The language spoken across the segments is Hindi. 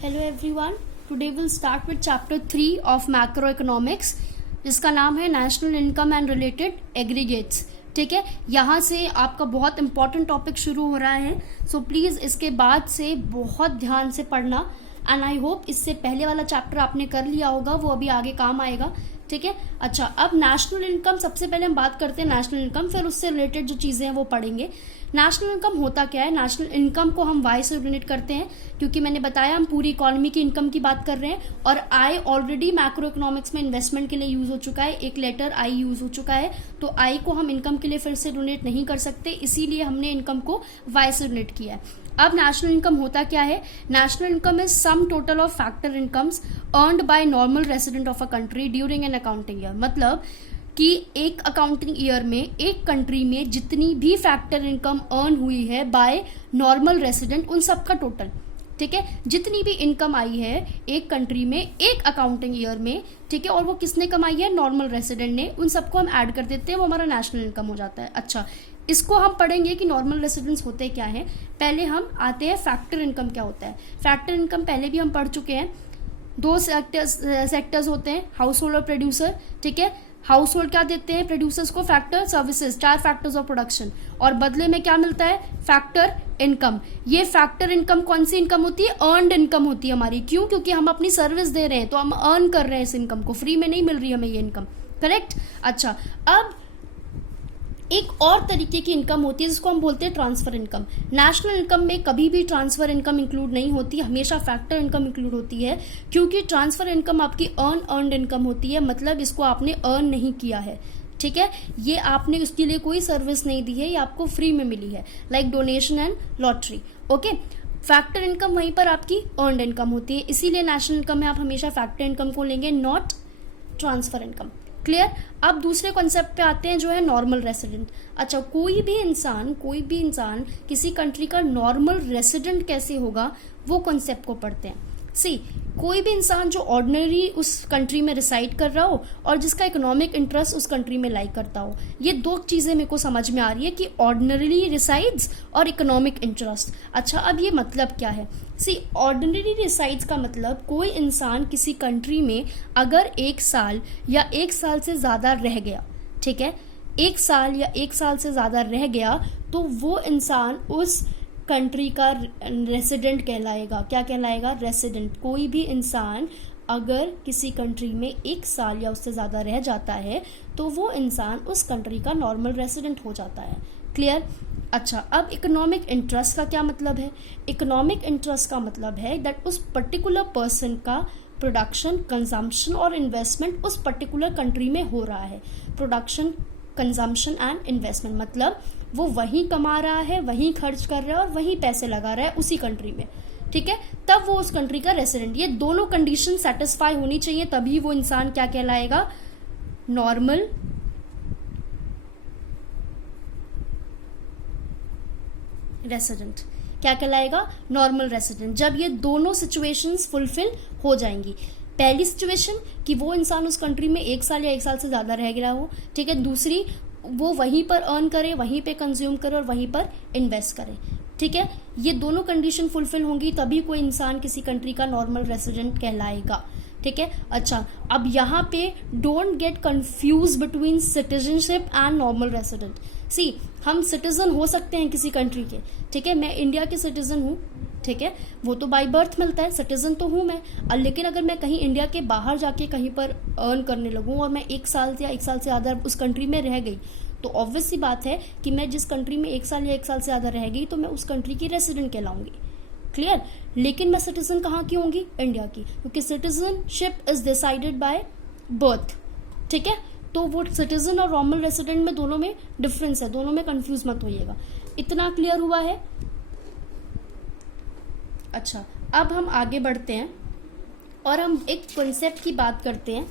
Hello everyone, today will start with chapter 3 of macro economics जिसका नाम है national income and related aggregates. ठीक है, यहाँ से आपका बहुत इंपॉर्टेंट टॉपिक शुरू हो रहा है। सो प्लीज़ इसके बाद से बहुत ध्यान से पढ़ना एंड आई होप इससे पहले वाला चैप्टर आपने कर लिया होगा, वो अभी आगे काम आएगा। ठीक है, अच्छा अब नेशनल इनकम, सबसे पहले हम बात करते हैं नेशनल इनकम, फिर उससे रिलेटेड जो चीज़ें हैं वो पढ़ेंगे। नेशनल इनकम होता क्या है? नेशनल इनकम को हम वाई से रिलेट करते हैं, क्योंकि मैंने बताया हम पूरी इकोनॉमी की इनकम की बात कर रहे हैं और आई ऑलरेडी मैक्रो इकोनॉमिक्स में इन्वेस्टमेंट के लिए यूज हो चुका है, एक लेटर आई यूज हो चुका है, तो आई को हम इनकम के लिए फिर से रिलेट नहीं कर सकते, इसीलिए हमने इनकम को वाई से रिलेट किया है। अब नेशनल इनकम होता क्या है? National income is sum total of factor incomes earned by normal resident of a country during an accounting year. मतलब कि एक अकाउंटिंग ईयर में एक कंट्री में जितनी भी फैक्टर इनकम अर्न हुई है बाय नॉर्मल रेसिडेंट, उन सब का टोटल। ठीक है, जितनी भी इनकम आई है एक कंट्री में एक अकाउंटिंग ईयर में, ठीक है, और वो किसने कमाई है? नॉर्मल रेसिडेंट ने, उन सबको हम ऐड कर देते हैं, वो हमारा नेशनल इनकम हो जाता है। अच्छा, इसको हम पढ़ेंगे कि नॉर्मल रेसिडेंट्स होते क्या है। पहले हम आते हैं फैक्टर इनकम क्या होता है। फैक्टर इनकम पहले भी हम पढ़ चुके हैं। दो सेक्टर्स होते हैं, हाउस होल्ड और प्रोड्यूसर। ठीक है, हाउस होल्ड क्या देते हैं प्रोड्यूसर्स को? Factor services, 4 factors of production, और बदले में क्या मिलता है? Factor income. ये फैक्टर इनकम कौन सी इनकम होती है? अर्नड इनकम होती है हमारी। क्यों? क्योंकि हम अपनी सर्विस दे रहे हैं, तो हम अर्न कर रहे हैं इस इनकम को, फ्री में नहीं मिल रही हमें ये इनकम। करेक्ट। अच्छा, अब एक और तरीके की इनकम होती है जिसको हम बोलते हैं ट्रांसफर इनकम। नेशनल इनकम में कभी भी ट्रांसफर इनकम इंक्लूड नहीं होती, हमेशा फैक्टर इनकम इंक्लूड होती है, क्योंकि ट्रांसफर इनकम आपकी अर्नड इनकम होती है, मतलब इसको आपने अर्न नहीं किया है। ठीक है, ये आपने उसके लिए कोई सर्विस नहीं दी है, ये आपको फ्री में मिली है, like donation and lottery. Okay, factor income वहीं पर आपकी अर्नड इनकम होती है, इसीलिए नेशनल इनकम में आप हमेशा फैक्टर इनकम को लेंगे, नॉट ट्रांसफर इनकम। क्लियर। अब दूसरे कॉन्सेप्ट पे आते हैं जो है नॉर्मल रेसिडेंट। अच्छा, कोई भी इंसान किसी कंट्री का नॉर्मल रेसिडेंट कैसे होगा, वो कॉन्सेप्ट को पढ़ते हैं। सी, कोई भी इंसान जो ऑर्डिनरी उस कंट्री में रिसाइड कर रहा हो और जिसका इकोनॉमिक इंटरेस्ट उस कंट्री में लाई करता हो, ये दो चीजें मेरे को समझ में आ रही है कि ऑर्डिनरी रिसाइड्स और इकोनॉमिक इंटरेस्ट। अच्छा, अब ये मतलब क्या है? सी, ऑर्डिनरी रिसाइड्स का मतलब कोई इंसान किसी कंट्री में अगर 1 साल या 1 साल से ज्यादा रह गया, ठीक है, 1 साल या 1 साल से ज्यादा रह गया, तो वो इंसान उस कंट्री का रेसिडेंट कहलाएगा। क्या कहलाएगा? रेसिडेंट। कोई भी इंसान अगर किसी कंट्री में 1 साल या उससे ज़्यादा रह जाता है तो वो इंसान उस कंट्री का नॉर्मल रेसिडेंट हो जाता है। क्लियर। अच्छा, अब इकोनॉमिक इंटरेस्ट का क्या मतलब है? इकोनॉमिक इंटरेस्ट का मतलब है दैट उस पर्टिकुलर पर्सन का प्रोडक्शन, कंजम्पशन और इन्वेस्टमेंट उस पर्टिकुलर कंट्री में हो रहा है। प्रोडक्शन, कंजम्पशन एंड इन्वेस्टमेंट मतलब वो वहीं कमा रहा है, वहीं खर्च कर रहा है और वहीं पैसे लगा रहा है उसी कंट्री में। ठीक है, तब वो उस कंट्री का रेसिडेंट। ये दोनों कंडीशन सेटिस्फाई होनी चाहिए, तभी वो इंसान क्या कहलाएगा? Normal resident. क्या कहलाएगा? Normal resident. जब ये दोनों सिचुएशंस फुलफिल हो जाएंगी, पहली सिचुएशन कि वो इंसान उस कंट्री में 1 साल या 1 साल से ज्यादा रह गया हो, ठीक है, दूसरी वो वहीं पर अर्न करे, वहीं पे कंज्यूम करे और वहीं पर इन्वेस्ट करे। ठीक है, ये दोनों कंडीशन फुलफिल होंगी तभी कोई इंसान किसी कंट्री का नॉर्मल रेसिडेंट कहलाएगा। ठीक है। अच्छा, अब यहाँ पे don't get confuse between citizenship and normal resident. See, हम सिटीजन हो सकते हैं किसी कंट्री के, ठीक है, मैं इंडिया के सिटीजन हूँ, ठीक है, वो तो बाय बर्थ मिलता है, सिटीजन तो हूँ मैं। लेकिन अगर मैं कहीं इंडिया के बाहर जाके कहीं पर अर्न करने लगूँ और मैं 1 साल या 1 साल से ज़्यादा उस कंट्री में रह गई, तो ऑब्वियस सी बात है कि मैं जिस कंट्री में 1 साल या 1 साल से ज़्यादा रह गई तो मैं उस कंट्री की रेसिडेंट कहलाऊंगी। क्लियर। लेकिन मैं सिटीजन कहाँ की होंगी? इंडिया की, क्योंकि citizenship is decided by birth. ठीक है, तो वो सिटीजन और नॉर्मल रेसिडेंट में दोनों में डिफरेंस है, दोनों में कंफ्यूज मत होइएगा। इतना क्लियर हुआ है? अच्छा, अब हम आगे बढ़ते हैं और हम एक कॉन्सेप्ट की बात करते हैं।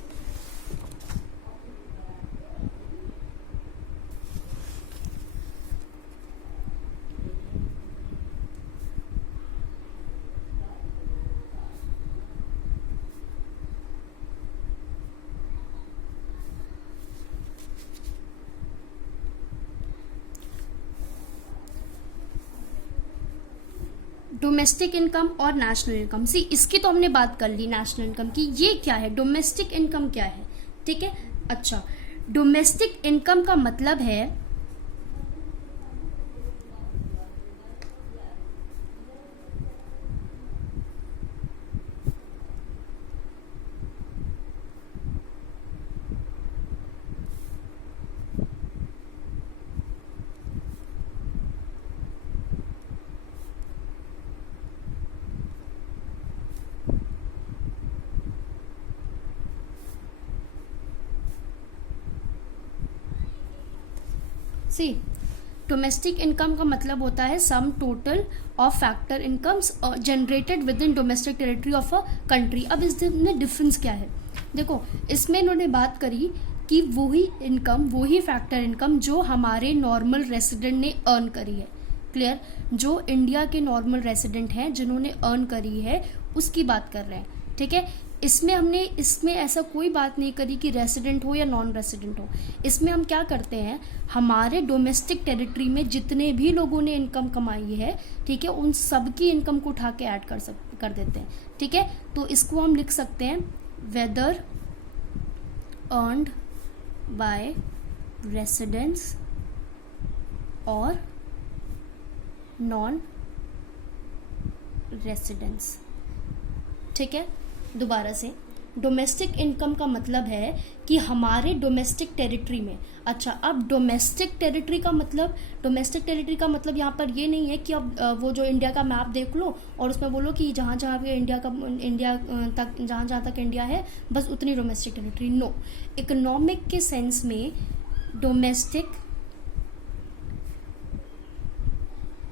डोमेस्टिक इनकम और नेशनल इनकम। सी इसकी तो हमने बात कर ली नेशनल इनकम की, ये क्या है, डोमेस्टिक इनकम क्या है, ठीक है। अच्छा, डोमेस्टिक इनकम का मतलब है सी डोमेस्टिक इनकम का मतलब होता है sum total of factor incomes generated with in domestic territory of a country. अब इसमें डिफरेंस क्या है, देखो इसमें इन्होंने बात करी कि वही इनकम, वही फैक्टर इनकम जो हमारे नॉर्मल रेसिडेंट ने अर्न करी है, क्लियर, जो इंडिया के नॉर्मल रेसिडेंट हैं जिन्होंने अर्न करी है उसकी बात कर रहे हैं, ठीक है। इसमें ऐसा कोई बात नहीं करी कि रेसिडेंट हो या नॉन रेसिडेंट हो। इसमें हम क्या करते हैं, हमारे डोमेस्टिक टेरिटरी में जितने भी लोगों ने इनकम कमाई है, ठीक है, उन सब की इनकम को उठा के ऐड कर देते हैं, ठीक है। तो इसको हम लिख सकते हैं वेदर अर्नड बाय रेसिडेंट्स और नॉन रेसिडेंट्स, ठीक है। दोबारा से, डोमेस्टिक इनकम का मतलब है कि हमारे डोमेस्टिक टेरिटरी में, अच्छा अब डोमेस्टिक टेरिटरी का मतलब यहाँ पर ये नहीं है कि अब वो जो इंडिया का मैप देख लो और उसमें बोलो कि जहाँ जहाँ पे इंडिया तक, जहाँ जहाँ तक इंडिया है बस उतनी डोमेस्टिक टेरिटरी, नो। इकोनॉमिक के सेंस में डोमेस्टिक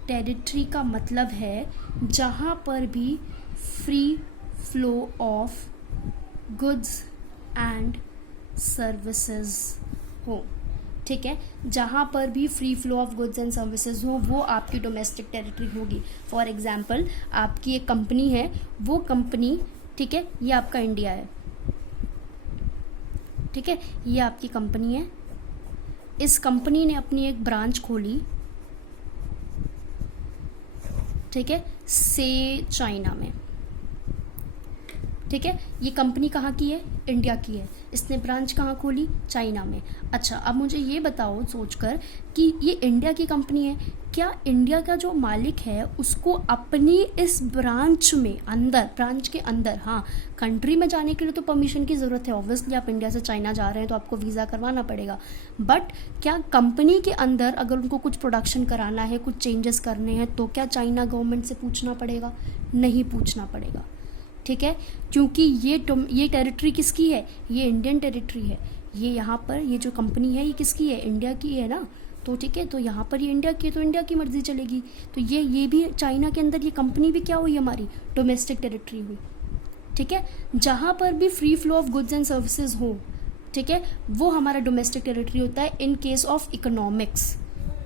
टेरिटरी का मतलब है जहाँ पर भी free flow of goods and services हो, ठीक है, जहाँ पर भी free flow of goods and services हो वो आपकी डोमेस्टिक टेरिटरी होगी। फॉर एग्जांपल आपकी एक कंपनी है, वो कंपनी, ठीक है, ये आपका इंडिया है, ठीक है, ये आपकी कंपनी है, इस कंपनी ने अपनी एक ब्रांच खोली, ठीक है, से चाइना में, ठीक है। ये कंपनी कहाँ की है, इंडिया की है, इसने ब्रांच कहाँ खोली, चाइना में। अच्छा अब मुझे ये बताओ सोचकर कि ये इंडिया की कंपनी है, क्या इंडिया का जो मालिक है उसको अपनी इस ब्रांच में अंदर, ब्रांच के अंदर, हाँ कंट्री में जाने के लिए तो परमिशन की ज़रूरत है, ऑब्वियसली आप इंडिया से चाइना जा रहे हैं तो आपको वीज़ा करवाना पड़ेगा, बट क्या कंपनी के अंदर अगर उनको कुछ प्रोडक्शन कराना है, कुछ चेंजेस करने हैं, तो क्या चाइना गवर्नमेंट से पूछना पड़ेगा, नहीं पूछना पड़ेगा, ठीक है, क्योंकि ये टेरिटरी किसकी है, ये इंडियन टेरिटरी है, ये यहाँ पर ये जो कंपनी है ये किसकी है, इंडिया की है ना, तो ठीक है, तो यहाँ पर ये इंडिया की है तो इंडिया की मर्जी चलेगी, तो ये भी चाइना के अंदर ये कंपनी भी क्या हुई, हमारी डोमेस्टिक टेरिटरी हुई, ठीक है। जहाँ पर भी free flow of goods and services हो, ठीक है, वो हमारा डोमेस्टिक टेरिटरी होता है in case of economics,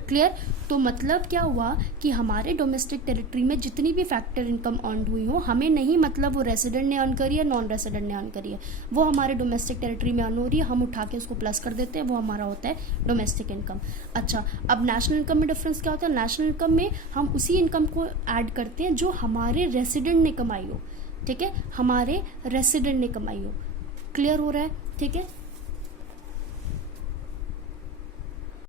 clear. तो मतलब क्या हुआ कि हमारे डोमेस्टिक टेरिटरी में जितनी भी फैक्टर इनकम अर्न हुई हो, हमें नहीं मतलब वो रेसिडेंट ने अर्न करी है, नॉन रेसिडेंट ने अर्न करी है, वो हमारे डोमेस्टिक टेरिटरी में अर्न हो रही है, हम उठा के उसको प्लस कर देते हैं, वो हमारा होता है डोमेस्टिक इनकम। अच्छा अब नेशनल इनकम में डिफरेंस क्या होता है, नेशनल इनकम में हम उसी इनकम को ऐड करते हैं जो हमारे रेसिडेंट ने कमाई हो, ठीक है, हमारे रेसिडेंट ने कमाई हो, क्लियर हो रहा है, ठीक है।